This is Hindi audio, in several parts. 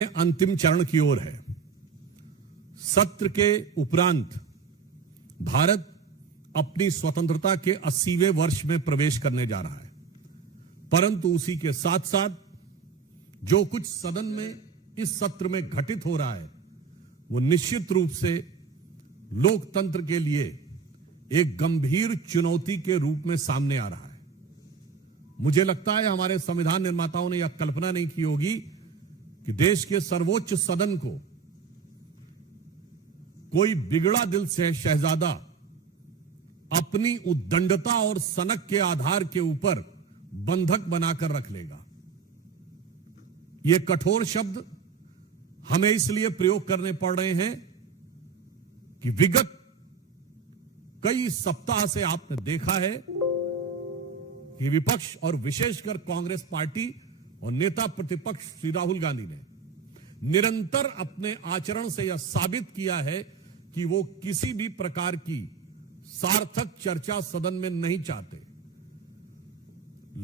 अंतिम चरण की ओर है। सत्र के उपरांत भारत अपनी स्वतंत्रता के 80वें वर्ष में प्रवेश करने जा रहा है, परंतु उसी के साथ साथ जो कुछ सदन में इस सत्र में घटित हो रहा है वो निश्चित रूप से लोकतंत्र के लिए एक गंभीर चुनौती के रूप में सामने आ रहा है। मुझे लगता है हमारे संविधान निर्माताओं ने यह कल्पना नहीं की होगी कि देश के सर्वोच्च सदन को कोई बिगड़ा दिल से शहजादा अपनी उद्दंडता और सनक के आधार के ऊपर बंधक बनाकर रख लेगा। ये कठोर शब्द हमें इसलिए प्रयोग करने पड़ रहे हैं कि विगत कई सप्ताह से आपने देखा है कि विपक्ष और विशेषकर कांग्रेस पार्टी और नेता प्रतिपक्ष श्री राहुल गांधी ने निरंतर अपने आचरण से यह साबित किया है कि वो किसी भी प्रकार की सार्थक चर्चा सदन में नहीं चाहते।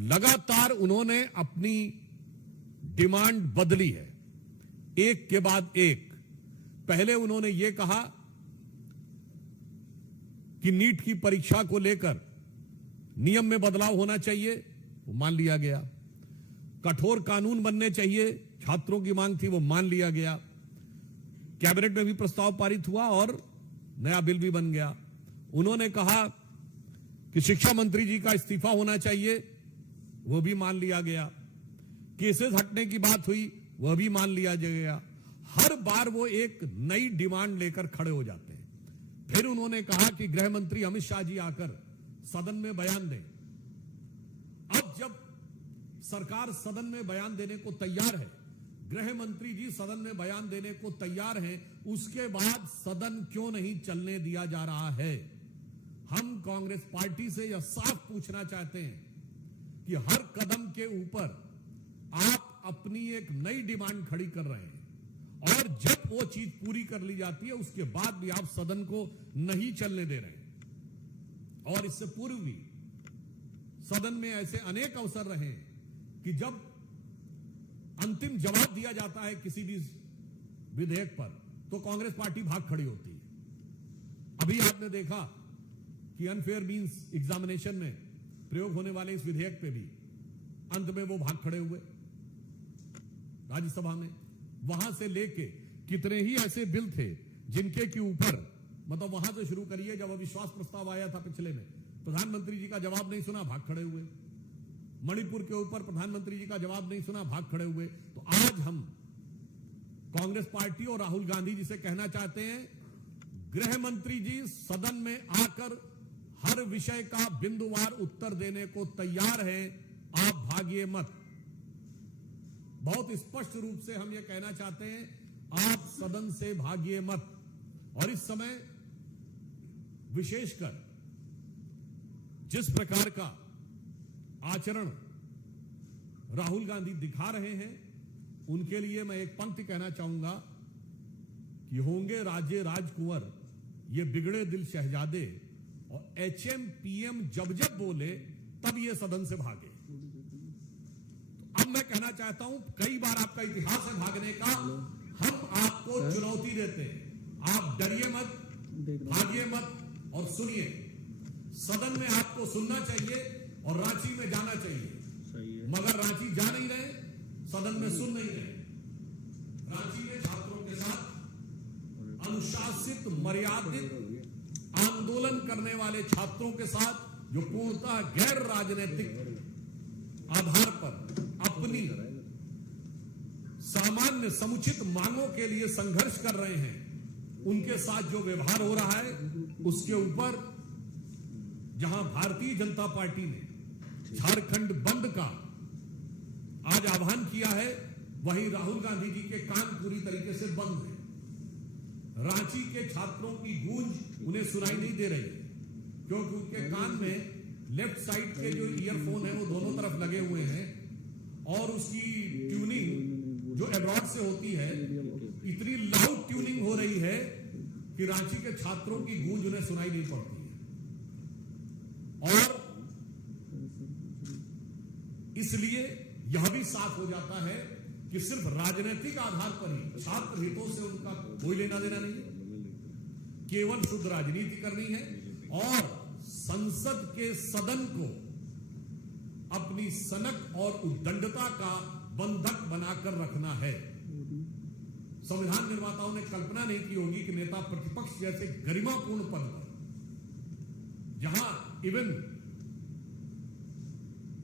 लगातार उन्होंने अपनी डिमांड बदली है, एक के बाद एक। पहले उन्होंने यह कहा कि नीट की परीक्षा को लेकर नियम में बदलाव होना चाहिए, वो मान लिया गया। कठोर कानून बनने चाहिए, छात्रों की मांग थी, वो मान लिया गया। कैबिनेट में भी प्रस्ताव पारित हुआ और नया बिल भी बन गया। उन्होंने कहा कि शिक्षा मंत्री जी का इस्तीफा होना चाहिए, वो भी मान लिया गया। केसेस हटने की बात हुई, वह भी मान लिया गया। हर बार वो एक नई डिमांड लेकर खड़े हो जाते हैं। फिर उन्होंने कहा कि गृह मंत्री अमित शाह जी आकर सदन में बयान दें। अब जब सरकार सदन में बयान देने को तैयार है, गृह मंत्री जी सदन में बयान देने को तैयार हैं, उसके बाद सदन क्यों नहीं चलने दिया जा रहा है? हम कांग्रेस पार्टी से यह साफ पूछना चाहते हैं कि हर कदम के ऊपर आप अपनी एक नई डिमांड खड़ी कर रहे हैं और जब वो चीज पूरी कर ली जाती है उसके बाद भी आप सदन को नहीं चलने दे रहे हैं। और इससे पूर्व भी सदन में ऐसे अनेक अवसर रहे कि जब अंतिम जवाब दिया जाता है किसी भी विधेयक पर तो कांग्रेस पार्टी भाग खड़ी होती है। अभी आपने देखा कि अनफेयर मींस एग्जामिनेशन में प्रयोग होने वाले इस विधेयक पे भी अंत में वो भाग खड़े हुए राज्यसभा में। वहां से लेके कितने ही ऐसे बिल थे जिनके के ऊपर मतलब वहां से शुरू करिए, जब अविश्वास प्रस्ताव आया था पिछले में, प्रधानमंत्री जी का जवाब नहीं सुना, भाग खड़े हुए। मणिपुर के ऊपर प्रधानमंत्री जी का जवाब नहीं सुना, भाग खड़े हुए। तो आज हम कांग्रेस पार्टी और राहुल गांधी जी से कहना चाहते हैं, गृह मंत्री जी सदन में आकर हर विषय का बिंदुवार उत्तर देने को तैयार हैं, आप भागिए मत। बहुत स्पष्ट रूप से हम यह कहना चाहते हैं, आप सदन से भागिए मत। और इस समय विशेषकर जिस प्रकार का आचरण राहुल गांधी दिखा रहे हैं, उनके लिए मैं एक पंक्ति कहना चाहूंगा कि होंगे राजे राजकुंवर ये बिगड़े दिल शहजादे, और HM PM जब जब बोले तब ये सदन से भागे। अब मैं कहना चाहता हूं, कई बार आपका इतिहास है भागने का, हम आपको चुनौती देते हैं, आप डरिए मत, भागिए मत और सुनिए। सदन में आपको सुनना चाहिए और रांची में जाना चाहिए, मगर रांची जा नहीं रहे, सदन में सुन नहीं रहे। रांची में छात्रों के साथ अनुशासित मर्यादित आंदोलन करने वाले छात्रों के साथ जो पूर्णतः गैर राजनीतिक आधार पर अपनी सामान्य समुचित मांगों के लिए संघर्ष कर रहे हैं, उनके साथ जो व्यवहार हो रहा है उसके ऊपर जहां भारतीय जनता पार्टी ने झारखंड बंद का आज आह्वान किया है, वहीं राहुल गांधी जी के कान पूरी तरीके से बंद है। रांची के छात्रों की गूंज उन्हें सुनाई नहीं दे रही, क्योंकि उनके कान में लेफ्ट साइड के जो ईयरफोन है वो दोनों तरफ लगे हुए हैं और उसकी ट्यूनिंग जो एब्रॉड से होती है, इतनी लाउड ट्यूनिंग हो रही है कि रांची के छात्रों की गूंज उन्हें सुनाई नहीं पड़ती है। और इसलिए यह भी साफ हो जाता है कि सिर्फ राजनीतिक आधार पर ही छात्र हितों से उनका कोई लेना देना नहीं है, केवल शुद्ध राजनीति करनी है और संसद के सदन को अपनी सनक और उद्दंडता का बंधक बनाकर रखना है। संविधान निर्माताओं ने कल्पना नहीं की होगी कि नेता प्रतिपक्ष जैसे गरिमापूर्ण पद पर, जहां इवन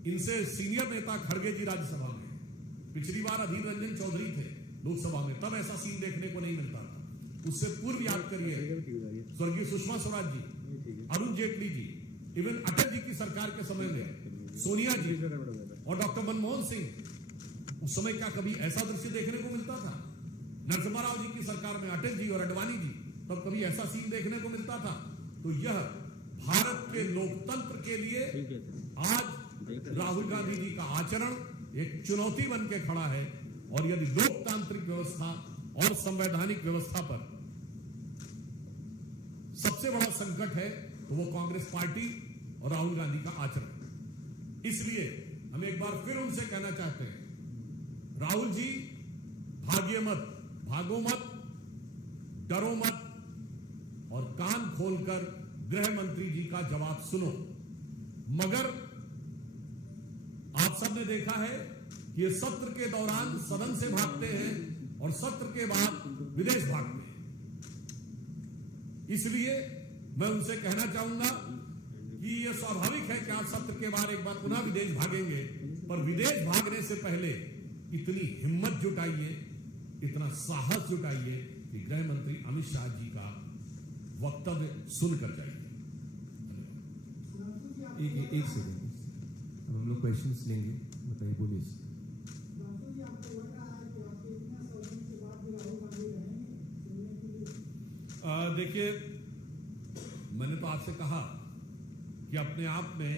इनसे सीनियर नेता खड़गे जी राज्यसभा में, पिछली बार अधीर रंजन चौधरी थे लोकसभा में, तब ऐसा सीन देखने को नहीं मिलता था। उससे पूर्व याद करिए स्वर्गीय सुषमा स्वराज जी, अरुण जेटली जी, इवन अटल जी की सरकार के समय में सोनिया जी और डॉक्टर मनमोहन सिंह, उस समय क्या कभी ऐसा दृश्य देखने को मिलता था? नरसिम्हा राव जी की सरकार में अटल जी और अडवाणी जी, तब कभी ऐसा सीन देखने को मिलता था? तो यह भारत के लोकतंत्र के लिए आज राहुल गांधी जी का आचरण एक चुनौती बन के खड़ा है। और यदि लोकतांत्रिक व्यवस्था और संवैधानिक व्यवस्था पर सबसे बड़ा संकट है तो वो कांग्रेस पार्टी और राहुल गांधी का आचरण। इसलिए हम एक बार फिर उनसे कहना चाहते हैं, राहुल जी भागिए मत, भागो मत, डरो मत और कान खोलकर गृह मंत्री जी का जवाब सुनो। मगर आप सबने देखा है कि ये सत्र के दौरान सदन से भागते हैं और सत्र के बाद विदेश भागते हैं। इसलिए मैं उनसे कहना चाहूंगा कि यह स्वाभाविक है कि आप सत्र के बाद एक बार पुनः विदेश भागेंगे, पर विदेश भागने से पहले इतनी हिम्मत जुटाइए, इतना साहस जुटाइए कि गृह मंत्री अमित शाह जी का वक्तव्य सुनकर जाइए। एक सेकंड, हम लोग क्वेश्चंस लेंगे, बताइए, बोलिए। देखिए, मैंने तो आपसे कहा कि अपने आप में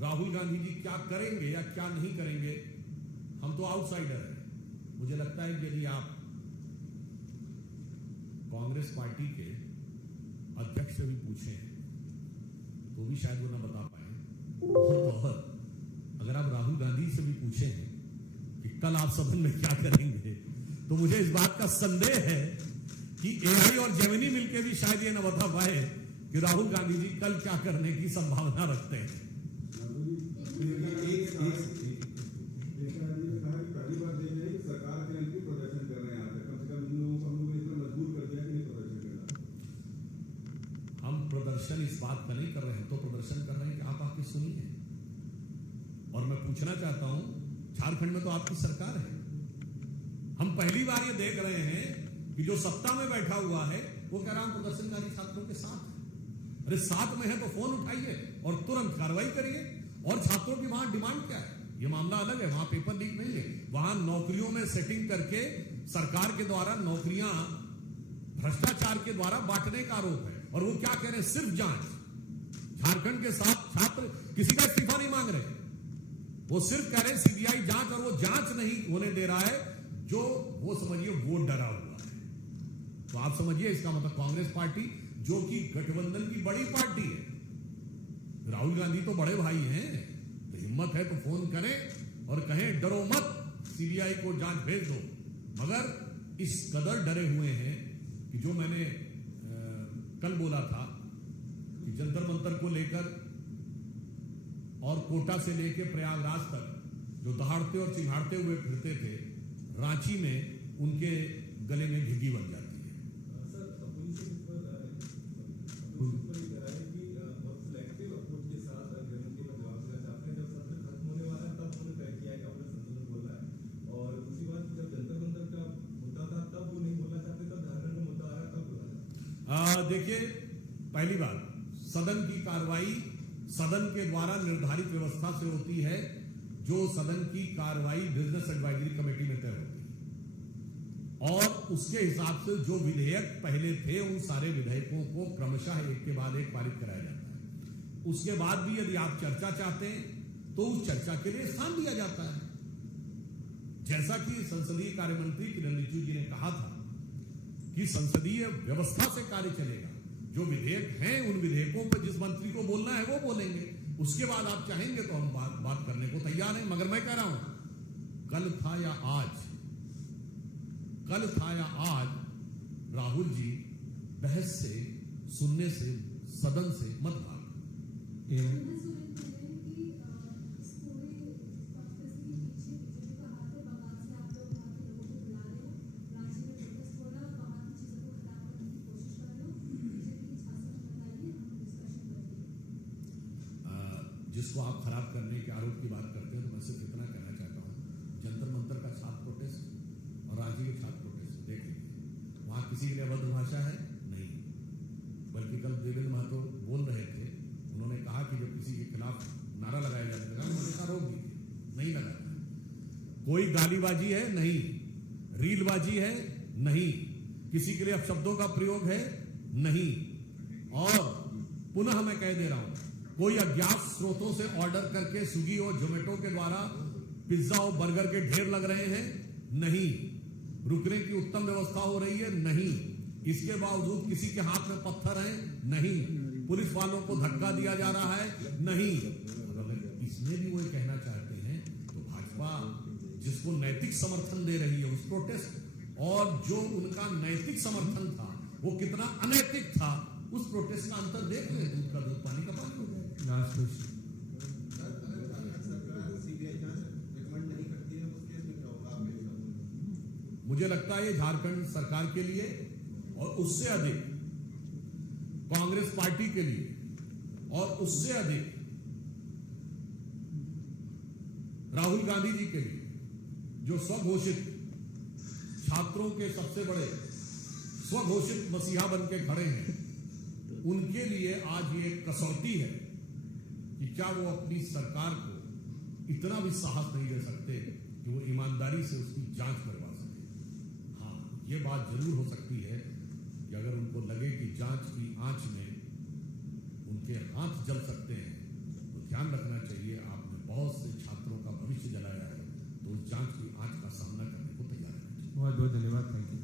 राहुल गांधी जी क्या करेंगे या क्या नहीं करेंगे, हम तो आउटसाइडर हैं। मुझे लगता है कि यदि आप कांग्रेस पार्टी के अध्यक्ष से भी पूछें तो भी शायद वो ना बता पाए। और अगर आप राहुल गांधी से भी पूछे हैं कि कल आप सदन में क्या करेंगे, तो मुझे इस बात का संदेह है कि एआई और जेमिनी मिलकर भी शायद ये न बता पाए कि राहुल गांधी जी कल क्या करने की संभावना रखते हैं। हम प्रदर्शन इस बात का नहीं कर रहे हैं, तो प्रदर्शन कर रहे हैं कि आप आके सुनिए। और मैं पूछना चाहता हूं, झारखंड में तो आपकी सरकार है, हम पहली बार ये देख रहे हैं कि जो सत्ता में बैठा हुआ है वो कह रहा हूं प्रदर्शनकारी छात्रों के साथ है। अरे साथ में है तो फोन उठाइए और तुरंत कार्रवाई करिए। और छात्रों की वहां डिमांड क्या है, ये मामला अलग है, वहां पेपर लीक नहीं है, वहां नौकरियों में सेटिंग करके सरकार के द्वारा नौकरियां भ्रष्टाचार के द्वारा बांटने का आरोप है। और वो क्या कह रहे हैं, सिर्फ जांच। झारखंड के साथ छात्र किसी का इस्तीफा नहीं मांग रहे, वो सिर्फ कह रहे हैं सीबीआई जांच, और वो जांच नहीं होने दे रहा है जो वो समझिए वोट डरा हुआ है। तो आप समझिए इसका मतलब कांग्रेस पार्टी जो कि गठबंधन की बड़ी पार्टी है, राहुल गांधी तो बड़े भाई हैं, तो हिम्मत है तो फोन करें और कहें डरो मत, सीबीआई को जांच भेज दो। मगर इस कदर डरे हुए हैं कि जो मैंने कल बोला था कि जंतर मंतर को लेकर और कोटा से लेकर प्रयागराज तक जो दहाड़ते और चिंगाड़ते हुए फिरते थे, रांची में उनके गले में घिघी बन जाती है। देखिए, पहली बात, सदन की कार्रवाई सदन के द्वारा निर्धारित व्यवस्था से होती है, जो सदन की कार्रवाई बिजनेस एडवाइजरी कमेटी में तय होती है। और उसके हिसाब से जो विधेयक पहले थे उन सारे विधेयकों को क्रमशः एक के बाद एक पारित कराया जाता है। उसके बाद भी यदि आप चर्चा चाहते हैं तो उस चर्चा के लिए स्थान दिया जाता है। जैसा कि संसदीय कार्य मंत्री किरण रिजिजू जी ने कहा था कि संसदीय व्यवस्था से कार्य चलेगा, जो विधेयक हैं उन विधेयकों पर जिस मंत्री को बोलना है वो बोलेंगे, उसके बाद आप चाहेंगे तो हम बात करने को तैयार हैं। मगर मैं कह रहा हूं, कल था या आज कल था या आज राहुल जी बहस से, सुनने से, सदन से मत भाग। जिसको आप खराब करने के आरोप की बात करते हैं, तो मैं सिर्फ इतना कहना चाहता हूँ, जंतर मंतर का छात्र प्रोटेस्ट और रांची के छात्र प्रोटेस्ट देख लीजिए, वहां किसी के लिए अभद्र भाषा है नहीं, बल्कि कल देवेंद्र महतो बोल रहे थे, उन्होंने कहा कि जब किसी के खिलाफ नारा लगाया जाता है हमेशा रोक दीजिए, नहीं लगाना। कोई गालीबाजी है नहीं, रीलबाजी है नहीं, किसी के लिए अपशब्दों का प्रयोग है नहीं, और पुनः मैं कह दे रहा हूं, कोई अज्ञात स्रोतों से ऑर्डर करके स्विगी और जोमेटो के द्वारा पिज्जा और बर्गर के ढेर लग रहे हैं नहीं, रुकने की उत्तम व्यवस्था हो रही है नहीं, इसके बावजूद किसी के हाथ में पत्थर है नहीं, पुलिस वालों को धक्का दिया जा रहा है नहीं। अगर इसमें भी वो कहना चाहते हैं तो भाजपा जिसको नैतिक समर्थन दे रही है उस प्रोटेस्ट और जो उनका नैतिक समर्थन था वो कितना अनैतिक था, उस प्रोटेस्ट का अंतर देख ले, दूध का दूध पानी का पानी हो जाए। Last question. मुझे लगता है ये झारखंड सरकार के लिए और उससे अधिक कांग्रेस पार्टी के लिए और उससे अधिक राहुल गांधी जी के लिए, जो स्वघोषित छात्रों के सबसे बड़े स्वघोषित मसीहा बन के खड़े हैं, उनके लिए आज ये कसौटी है कि क्या वो अपनी सरकार को इतना भी साहस नहीं दे सकते कि वो ईमानदारी से उसकी जांच करवा सके। हाँ, ये बात जरूर हो सकती है कि अगर उनको लगे कि जांच की आंच में उनके हाथ जल सकते हैं, तो ध्यान रखना चाहिए, आपने बहुत से छात्रों का भविष्य जलाया है, तो उस जांच की आंच का सामना करने को तैयार रहना चाहिए। बहुत बहुत धन्यवाद, थैंक यू।